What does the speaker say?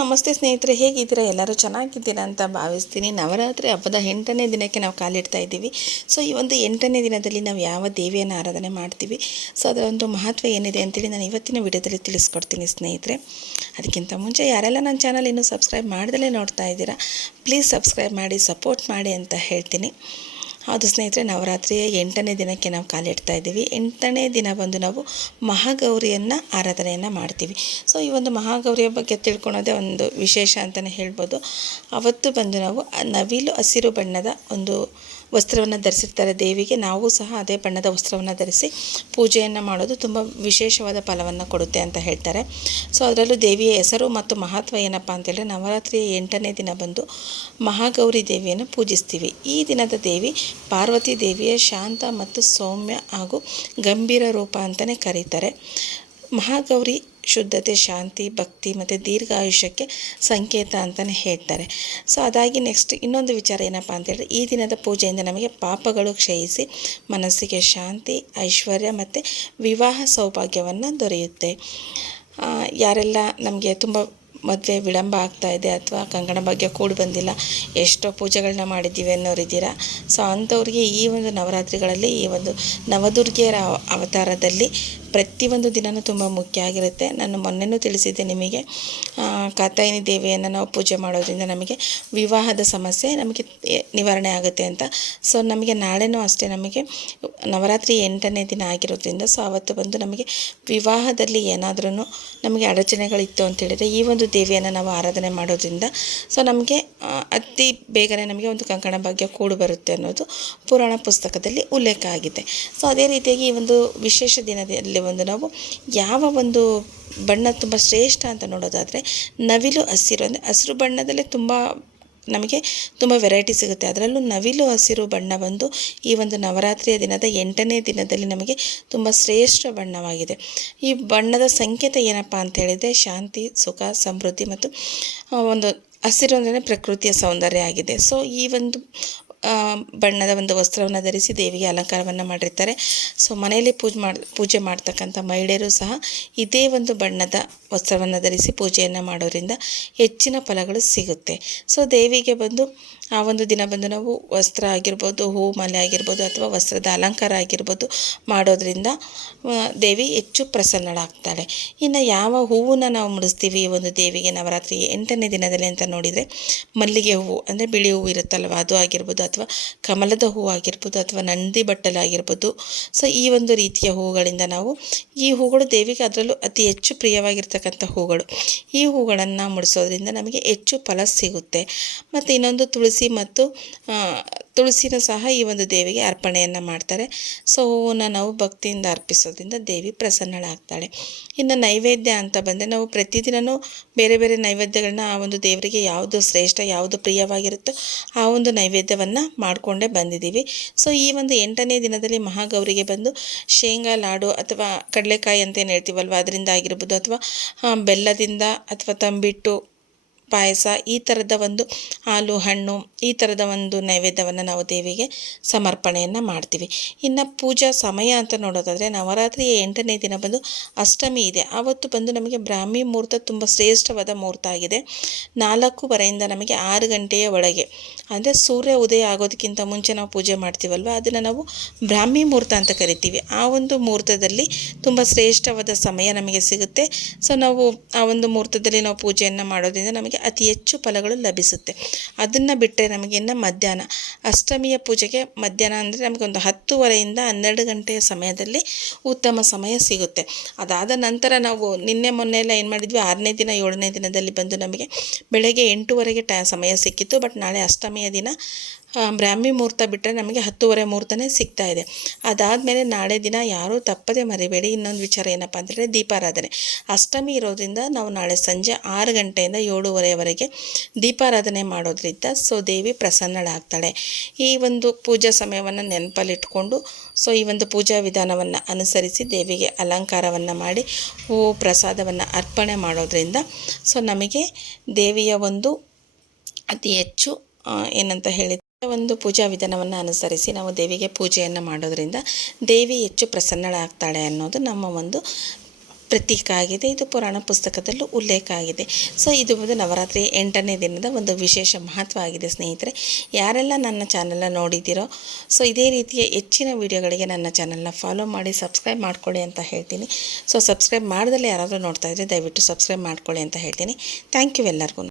ನಮಸ್ತೆ ಸ್ನೇಹಿತರೆ, ಹೇಗಿದ್ದೀರಾ? ಎಲ್ಲರೂ ಚೆನ್ನಾಗಿದ್ದೀರಾ ಅಂತ ಭಾವಿಸ್ತೀನಿ. ನವರಾತ್ರಿ ಹಬ್ಬದ 8ನೇ ದಿನಕ್ಕೆ ನಾವು ಕಾಲಿಡ್ತಾ ಇದ್ದೀವಿ. ಸೊ ಈ ಒಂದು 8ನೇ ದಿನದಲ್ಲಿ ನಾವು ಯಾವ ದೇವಿಯನ್ನು ಆರಾಧನೆ ಮಾಡ್ತೀವಿ, ಸೊ ಅದರ ಒಂದು ಮಹತ್ವ ಏನಿದೆ ಅಂತೇಳಿ ನಾನು ಇವತ್ತಿನ ವಿಡಿಯೋದಲ್ಲಿ ತಿಳಿಸ್ಕೊಡ್ತೀನಿ ಸ್ನೇಹಿತರೆ. ಅದಕ್ಕಿಂತ ಮುಂಚೆ ಯಾರೆಲ್ಲ ನನ್ನ ಚಾನಲ್ ಇನ್ನೂ ಸಬ್ಸ್ಕ್ರೈಬ್ ಮಾಡ್ದಲೇ ನೋಡ್ತಾ ಇದ್ದೀರಾ, ಪ್ಲೀಸ್ ಸಬ್ಸ್ಕ್ರೈಬ್ ಮಾಡಿ, ಸಪೋರ್ಟ್ ಮಾಡಿ ಅಂತ ಹೇಳ್ತೀನಿ. ಹೌದು ಸ್ನೇಹಿತರೆ, ನವರಾತ್ರಿಯ 8ನೇ ದಿನಕ್ಕೆ ನಾವು ಕಾಲಿಡ್ತಾ ಇದ್ದೀವಿ. 8ನೇ ದಿನ ಬಂದು ನಾವು ಮಹಾಗೌರಿಯನ್ನು ಆರಾಧನೆಯನ್ನು ಮಾಡ್ತೀವಿ. ಸೊ ಈ ಒಂದು ಮಹಾಗೌರಿಯ ಬಗ್ಗೆ ತಿಳ್ಕೊಳೋದೇ ಒಂದು ವಿಶೇಷ ಅಂತಲೇ ಹೇಳ್ಬೋದು. ಅವತ್ತು ಬಂದು ನಾವು ನವಿಲು ಹಸಿರು ಬಣ್ಣದ ಒಂದು ವಸ್ತ್ರವನ್ನು ಧರಿಸಿರ್ತಾರೆ ದೇವಿಗೆ. ನಾವು ಸಹ ಅದೇ ಬಣ್ಣದ ವಸ್ತ್ರವನ್ನು ಧರಿಸಿ ಪೂಜೆಯನ್ನು ಮಾಡೋದು ತುಂಬ ವಿಶೇಷವಾದ ಫಲವನ್ನು ಕೊಡುತ್ತೆ ಅಂತ ಹೇಳ್ತಾರೆ. ಸೊ ಅದರಲ್ಲೂ ದೇವಿಯ ಹೆಸರು ಮತ್ತು ಮಹತ್ವ ಏನಪ್ಪ ಅಂತೇಳಿದ್ರೆ, ನವರಾತ್ರಿಯ 8ನೇ ದಿನ ಬಂದು ಮಹಾಗೌರಿ ದೇವಿಯನ್ನು ಪೂಜಿಸ್ತೀವಿ. ಈ ದಿನದ ದೇವಿ ಪಾರ್ವತಿ ದೇವಿಯ ಶಾಂತ ಮತ್ತು ಸೌಮ್ಯ ಹಾಗೂ ಗಂಭೀರ ರೂಪ ಅಂತಲೇ ಕರೀತಾರೆ. ಮಹಾಗೌರಿ ಶುದ್ಧತೆ, ಶಾಂತಿ, ಭಕ್ತಿ ಮತ್ತು ದೀರ್ಘಾಯುಷ್ಯಕ್ಕೆ ಸಂಕೇತ ಅಂತಲೇ ಹೇಳ್ತಾರೆ. ಸೊ ಅದಾಗಿ ನೆಕ್ಸ್ಟ್ ಇನ್ನೊಂದು ವಿಚಾರ ಏನಪ್ಪ ಅಂತೇಳಿದ್ರೆ, ಈ ದಿನದ ಪೂಜೆಯಿಂದ ನಮಗೆ ಪಾಪಗಳು ಕ್ಷಯಿಸಿ ಮನಸ್ಸಿಗೆ ಶಾಂತಿ, ಐಶ್ವರ್ಯ ಮತ್ತು ವಿವಾಹ ಸೌಭಾಗ್ಯವನ್ನು ದೊರೆಯುತ್ತೆ. ಯಾರೆಲ್ಲ ನಮಗೆ ತುಂಬ ಮದುವೆ ವಿಳಂಬ ಆಗ್ತಾ ಇದೆ ಅಥವಾ ಕಂಕಣ ಭಾಗ್ಯ ಕೂಡಿ ಬಂದಿಲ್ಲ, ಎಷ್ಟೋ ಪೂಜೆಗಳನ್ನ ಮಾಡಿದ್ದೀವಿ ಅನ್ನೋರಿದ್ದೀರಾ. ಸೊ ಅಂಥವ್ರಿಗೆ ಈ ಒಂದು ನವರಾತ್ರಿಗಳಲ್ಲಿ ಈ ಒಂದು ನವದುರ್ಗಿಯರ ಅವತಾರದಲ್ಲಿ ಪ್ರತಿಯೊಂದು ದಿನವೂ ತುಂಬ ಮುಖ್ಯ ಆಗಿರುತ್ತೆ. ನಾನು ಮೊನ್ನೆನೂ ತಿಳಿಸಿದ್ದೆ ನಿಮಗೆ, ಕಾತ್ಯಾಯಿನಿ ದೇವಿಯನ್ನು ನಾವು ಪೂಜೆ ಮಾಡೋದ್ರಿಂದ ನಮಗೆ ವಿವಾಹದ ಸಮಸ್ಯೆ ನಮಗೆ ನಿವಾರಣೆ ಆಗುತ್ತೆ ಅಂತ. ಸೊ ನಮಗೆ ನಾಳೆನೂ ಅಷ್ಟೇ ನಮಗೆ ನವರಾತ್ರಿ 8ನೇ ದಿನ ಆಗಿರೋದ್ರಿಂದ, ಸೊ ಆವತ್ತು ಬಂದು ನಮಗೆ ವಿವಾಹದಲ್ಲಿ ಏನಾದ್ರೂ ನಮಗೆ ಅಡಚಣೆಗಳಿತ್ತು ಅಂತೇಳಿದರೆ ಈ ಒಂದು ದೇವಿಯನ್ನು ನಾವು ಆರಾಧನೆ ಮಾಡೋದ್ರಿಂದ ಸೊ ನಮಗೆ ಅತಿ ಬೇಗನೆ ನಮಗೆ ಒಂದು ಕಂಕಣ ಭಾಗ್ಯ ಕೂಡು ಬರುತ್ತೆ ಅನ್ನೋದು ಪುರಾಣ ಪುಸ್ತಕದಲ್ಲಿ ಉಲ್ಲೇಖ ಆಗಿದೆ. ಸೊ ಅದೇ ರೀತಿಯಾಗಿ ಈ ಒಂದು ವಿಶೇಷ ದಿನದಲ್ಲಿ ಒಂದು ನಾವು ಯಾವ ಒಂದು ಬಣ್ಣ ತುಂಬ ಶ್ರೇಷ್ಠ ಅಂತ ನೋಡೋದಾದರೆ, ನವಿಲು ಹಸಿರು ಅಂದರೆ ಹಸಿರು ಬಣ್ಣದಲ್ಲೇ ನಮಗೆ ತುಂಬ ವೆರೈಟಿ ಸಿಗುತ್ತೆ. ಅದರಲ್ಲೂ ನವಿಲು ಹಸಿರು ಬಣ್ಣ ಬಂದು ಈ ಒಂದು ನವರಾತ್ರಿಯ ದಿನದ 8ನೇ ದಿನದಲ್ಲಿ ನಮಗೆ ತುಂಬ ಶ್ರೇಷ್ಠ ಬಣ್ಣವಾಗಿದೆ. ಈ ಬಣ್ಣದ ಸಂಕೇತ ಏನಪ್ಪ ಅಂತ ಹೇಳಿದರೆ, ಶಾಂತಿ, ಸುಖ, ಸಮೃದ್ಧಿ ಮತ್ತು ಒಂದು ಹಸಿರು ಅಂದರೆ ಪ್ರಕೃತಿಯ ಸೌಂದರ್ಯ ಆಗಿದೆ. ಸೊ ಈ ಒಂದು ಬಣ್ಣದ ಒಂದು ವಸ್ತ್ರವನ್ನು ಧರಿಸಿ ದೇವಿಗೆ ಅಲಂಕಾರವನ್ನು ಮಾಡಿರ್ತಾರೆ. ಸೊ ಮನೆಯಲ್ಲಿ ಪೂಜೆ ಮಾಡ್ತಕ್ಕಂಥ ಮಹಿಳೆಯರು ಸಹ ಇದೇ ಒಂದು ಬಣ್ಣದ ವಸ್ತ್ರವನ್ನು ಧರಿಸಿ ಪೂಜೆಯನ್ನು ಮಾಡೋದ್ರಿಂದ ಹೆಚ್ಚಿನ ಫಲಗಳು ಸಿಗುತ್ತೆ. ಸೊ ದೇವಿಗೆ ಬಂದು ಆ ಒಂದು ದಿನ ಬಂದು ನಾವು ವಸ್ತ್ರ ಆಗಿರ್ಬೋದು, ಹೂ ಮಾಲೆ ಆಗಿರ್ಬೋದು ಅಥವಾ ವಸ್ತ್ರದ ಅಲಂಕಾರ ಆಗಿರ್ಬೋದು ಮಾಡೋದ್ರಿಂದ ದೇವಿ ಹೆಚ್ಚು ಪ್ರಸನ್ನಳಾಗ್ತಾಳೆ. ಇನ್ನು ಯಾವ ಹೂವನ್ನು ನಾವು ಮುಡಿಸ್ತೀವಿ ಈ ಒಂದು ದೇವಿಗೆ ನವರಾತ್ರಿ 8ನೇ ದಿನದಲ್ಲಿ ಅಂತ ನೋಡಿದರೆ, ಮಲ್ಲಿಗೆ ಹೂವು ಅಂದರೆ ಬಿಳಿ ಹೂವು ಇರುತ್ತಲ್ವ, ಅದು ಆಗಿರ್ಬೋದು ಅಥವಾ ಕಮಲದ ಹೂವು ಆಗಿರ್ಬೋದು ಅಥವಾ ನಂದಿ ಬಟ್ಟಲು ಆಗಿರ್ಬೋದು. ಸೊ ಈ ಒಂದು ರೀತಿಯ ಹೂಗಳಿಂದ ನಾವು ಈ ಹೂಗಳು ದೇವಿಗೆ ಅದರಲ್ಲೂ ಅತಿ ಹೆಚ್ಚು ಪ್ರಿಯವಾಗಿರ್ತಕ್ಕಂಥ ಹೂಗಳು. ಈ ಹೂಗಳನ್ನು ಮುಡಿಸೋದ್ರಿಂದ ನಮಗೆ ಹೆಚ್ಚು ಫಲ ಸಿಗುತ್ತೆ. ಮತ್ತು ಇನ್ನೊಂದು ತುಳಸಿನ ಸಹ ಈ ಒಂದು ದೇವಿಗೆ ಅರ್ಪಣೆಯನ್ನು ಮಾಡ್ತಾರೆ. ಸೊ ಹೂವನ್ನು ನಾವು ಭಕ್ತಿಯಿಂದ ಅರ್ಪಿಸೋದ್ರಿಂದ ದೇವಿ ಪ್ರಸನ್ನಳಾಗ್ತಾಳೆ. ಇನ್ನು ನೈವೇದ್ಯ ಅಂತ ಬಂದರೆ, ನಾವು ಪ್ರತಿದಿನವೂ ಬೇರೆ ಬೇರೆ ನೈವೇದ್ಯಗಳನ್ನ ಆ ಒಂದು ದೇವರಿಗೆ ಯಾವುದು ಶ್ರೇಷ್ಠ, ಯಾವುದು ಪ್ರಿಯವಾಗಿರುತ್ತೋ ಆ ಒಂದು ನೈವೇದ್ಯವನ್ನು ಮಾಡಿಕೊಂಡೇ ಬಂದಿದ್ದೀವಿ. ಸೊ ಈ ಒಂದು 8ನೇ ದಿನದಲ್ಲಿ ಮಹಾಗೌರಿಗೆ ಬಂದು ಶೇಂಗಾ ಲಾಡು ಅಥವಾ ಕಡಲೆಕಾಯಿ ಅಂತ ಏನು ಹೇಳ್ತೀವಲ್ವ, ಅದರಿಂದ ಆಗಿರ್ಬೋದು ಅಥವಾ ಬೆಲ್ಲದಿಂದ ಅಥವಾ ತಂಬಿಟ್ಟು ಪಾಯಸ, ಈ ಥರದ ಒಂದು ಹಾಲು ಹಣ್ಣು, ಈ ಥರದ ಒಂದು ನೈವೇದ್ಯವನ್ನು ನಾವು ದೇವಿಗೆ ಸಮರ್ಪಣೆಯನ್ನು ಮಾಡ್ತೀವಿ. ಇನ್ನು ಪೂಜಾ ಸಮಯ ಅಂತ ನೋಡೋದಾದರೆ, ನವರಾತ್ರಿಯ 8ನೇ ದಿನ ಬಂದು ಅಷ್ಟಮಿ ಇದೆ. ಆವತ್ತು ಬಂದು ನಮಗೆ ಬ್ರಾಹ್ಮಿ ಮುಹೂರ್ತ ತುಂಬ ಶ್ರೇಷ್ಠವಾದ ಮುಹೂರ್ತ ಆಗಿದೆ. 4:15 ನಮಗೆ 6 ಗಂಟೆಯ ಒಳಗೆ, ಅಂದರೆ ಸೂರ್ಯ ಉದಯ ಆಗೋದಕ್ಕಿಂತ ಮುಂಚೆ ನಾವು ಪೂಜೆ ಮಾಡ್ತೀವಲ್ವ, ಅದನ್ನು ನಾವು ಬ್ರಾಹ್ಮಿ ಮುಹೂರ್ತ ಅಂತ ಕರಿತೀವಿ. ಆ ಒಂದು ಮುಹೂರ್ತದಲ್ಲಿ ತುಂಬ ಶ್ರೇಷ್ಠವಾದ ಸಮಯ ನಮಗೆ ಸಿಗುತ್ತೆ. ಸೊ ನಾವು ಆ ಒಂದು ಮುಹೂರ್ತದಲ್ಲಿ ನಾವು ಪೂಜೆಯನ್ನು ಮಾಡೋದ್ರಿಂದ ನಮಗೆ ಅತಿ ಹೆಚ್ಚು ಫಲಗಳು ಲಭಿಸುತ್ತೆ. ಅದನ್ನು ಬಿಟ್ಟರೆ ನಮಗೆ ಇನ್ನು ಮಧ್ಯಾಹ್ನ ಅಷ್ಟಮಿಯ ಪೂಜೆಗೆ ಮಧ್ಯಾಹ್ನ ಅಂದರೆ ನಮಗೊಂದು 10:30ಯಿಂದ 12 ಗಂಟೆಯ ಸಮಯದಲ್ಲಿ ಉತ್ತಮ ಸಮಯ ಸಿಗುತ್ತೆ. ಅದಾದ ನಂತರ ನಾವು ನಿನ್ನೆ ಮೊನ್ನೆ ಎಲ್ಲ ಏನು ಮಾಡಿದ್ವಿ, 6ನೇ ದಿನ 7ನೇ ದಿನದಲ್ಲಿ ಬಂದು ನಮಗೆ ಬೆಳಗ್ಗೆ 8:00 ಸಮಯ ಸಿಕ್ಕಿತ್ತು. ಬಟ್ ನಾಳೆ ಅಷ್ಟಮಿಯ ದಿನ ಬ್ರಾಹ್ಮಿ ಮುಹೂರ್ತ ಬಿಟ್ಟರೆ ನಮಗೆ 10:30 ಮುಹೂರ್ತನೇ ಸಿಗ್ತಾ ಇದೆ. ಅದಾದಮೇಲೆ ನಾಳೆ ದಿನ ಯಾರೂ ತಪ್ಪದೆ ಮರಿಬೇಡಿ. ಇನ್ನೊಂದು ವಿಚಾರ ಏನಪ್ಪ ಅಂತಂದರೆ, ದೀಪಾರಾಧನೆ. ಅಷ್ಟಮಿ ಇರೋದ್ರಿಂದ ನಾವು ನಾಳೆ ಸಂಜೆ 6 ಗಂಟೆಯಿಂದ 7:30ವರೆಗೆ ದೀಪಾರಾಧನೆ ಮಾಡೋದ್ರಿಂದ ಸೊ ದೇವಿ ಪ್ರಸನ್ನಳಾಗ್ತಾಳೆ. ಈ ಒಂದು ಪೂಜಾ ಸಮಯವನ್ನು ನೆನಪಲ್ಲಿಟ್ಕೊಂಡು ಸೊ ಈ ಒಂದು ಪೂಜಾ ವಿಧಾನವನ್ನು ಅನುಸರಿಸಿ ದೇವಿಗೆ ಅಲಂಕಾರವನ್ನು ಮಾಡಿ ಹೂವು ಪ್ರಸಾದವನ್ನು ಅರ್ಪಣೆ ಮಾಡೋದ್ರಿಂದ ಸೊ ನಮಗೆ ದೇವಿಯ ಒಂದು ಅತಿ ಹೆಚ್ಚು ಏನಂತ ಹೇಳಿ ಒಂದು ಪೂಜಾ ವಿಧಾನವನ್ನು ಅನುಸರಿಸಿ ನಾವು ದೇವಿಗೆ ಪೂಜೆಯನ್ನು ಮಾಡೋದ್ರಿಂದ ದೇವಿ ಹೆಚ್ಚು ಪ್ರಸನ್ನಳಾಗ್ತಾಳೆ ಅನ್ನೋದು ನಮ್ಮ ಒಂದು ಪ್ರತೀಕ ಆಗಿದೆ. ಇದು ಪುರಾಣ ಪುಸ್ತಕದಲ್ಲೂ ಉಲ್ಲೇಖ ಆಗಿದೆ. ಸೊ ಇದು ಒಂದು ನವರಾತ್ರಿ 8ನೇ ದಿನದ ಒಂದು ವಿಶೇಷ ಮಹತ್ವ ಆಗಿದೆ ಸ್ನೇಹಿತರೆ. ಯಾರೆಲ್ಲ ನನ್ನ ಚಾನಲ್ನ ನೋಡಿದ್ದೀರೋ ಸೊ ಇದೇ ರೀತಿಯ ಹೆಚ್ಚಿನ ವಿಡಿಯೋಗಳಿಗೆ ನನ್ನ ಚಾನಲ್ನ ಫಾಲೋ ಮಾಡಿ ಸಬ್ಸ್ಕ್ರೈಬ್ ಮಾಡ್ಕೊಳ್ಳಿ ಅಂತ ಹೇಳ್ತೀನಿ. ಸೊ ಸಬ್ಸ್ಕ್ರೈಬ್ ಮಾಡ್ದಲ್ಲೇ ಯಾರಾದರೂ ನೋಡ್ತಾ ಇದ್ದರೆ ದಯವಿಟ್ಟು ಸಬ್ಸ್ಕ್ರೈಬ್ ಮಾಡ್ಕೊಳ್ಳಿ ಅಂತ ಹೇಳ್ತೀನಿ. ಥ್ಯಾಂಕ್ ಯು ಎಲ್ಲರಿಗೂ.